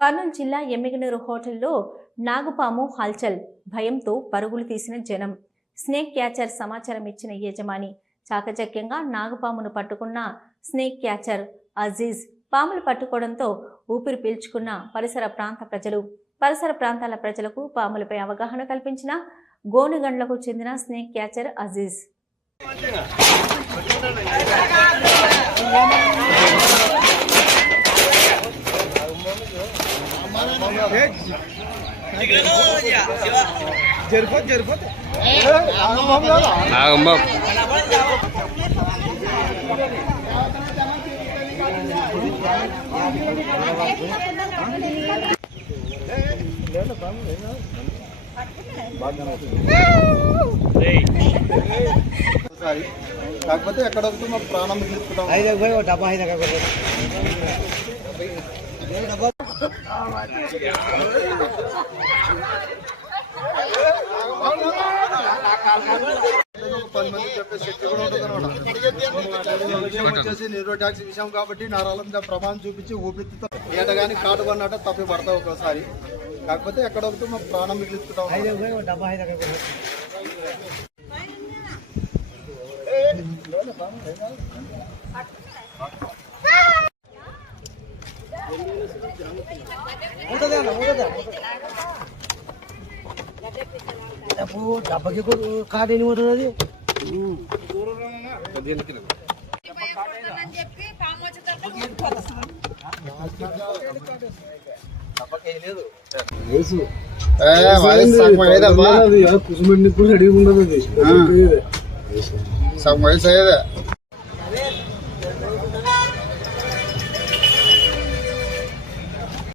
కర్నూలు జిల్లా ఎమ్మిగనూరు హోటల్లో నాగుపాము హల్చల్ భయంతో పరుగులు తీసిన జనం. స్నేక్ క్యాచర్ సమాచారం ఇచ్చిన యజమాని చాకచక్యంగా నాగుపామును పట్టుకున్న స్నేక్ క్యాచర్ అజీజ్ పాములు పట్టుకోవడంతో ఊపిరి పీల్చుకున్న పరిసర ప్రాంత ప్రజలు పరిసర ప్రాంతాల ప్రజలకు పాములపై అవగాహన కల్పించిన గోనుగండ్లకు చెందిన స్నేక్ క్యాచర్ అజీజ్. జరిపోతే జరిపోతే నాగమ్మ ఒకసారి కాకపోతే ఎక్కడ వరకు మా ప్రాణం మిగులుతున్నాం ఐదు పోయి ఒక డబ్బా ఐదు ఎక్కడ ఒక పది మంది చెప్పే శక్తి కూడా ఉంటుంది అనమాట విషయం వచ్చేసి న్యూరోటాక్స్ విషయం కాబట్టి నరాల మీద ప్రభావం చూపించి ఊపిరితో ఏట కానీ కాటు కొన్నట్ట తప్పి పడతావు ఒకసారి కాకపోతే ఎక్కడ వరకు మా ప్రాణం మిగిలిస్తుంటాం డబ్బా ఐదు ఎక్కడ ఉంటుంది అది సగం వయసు అయ్యేదా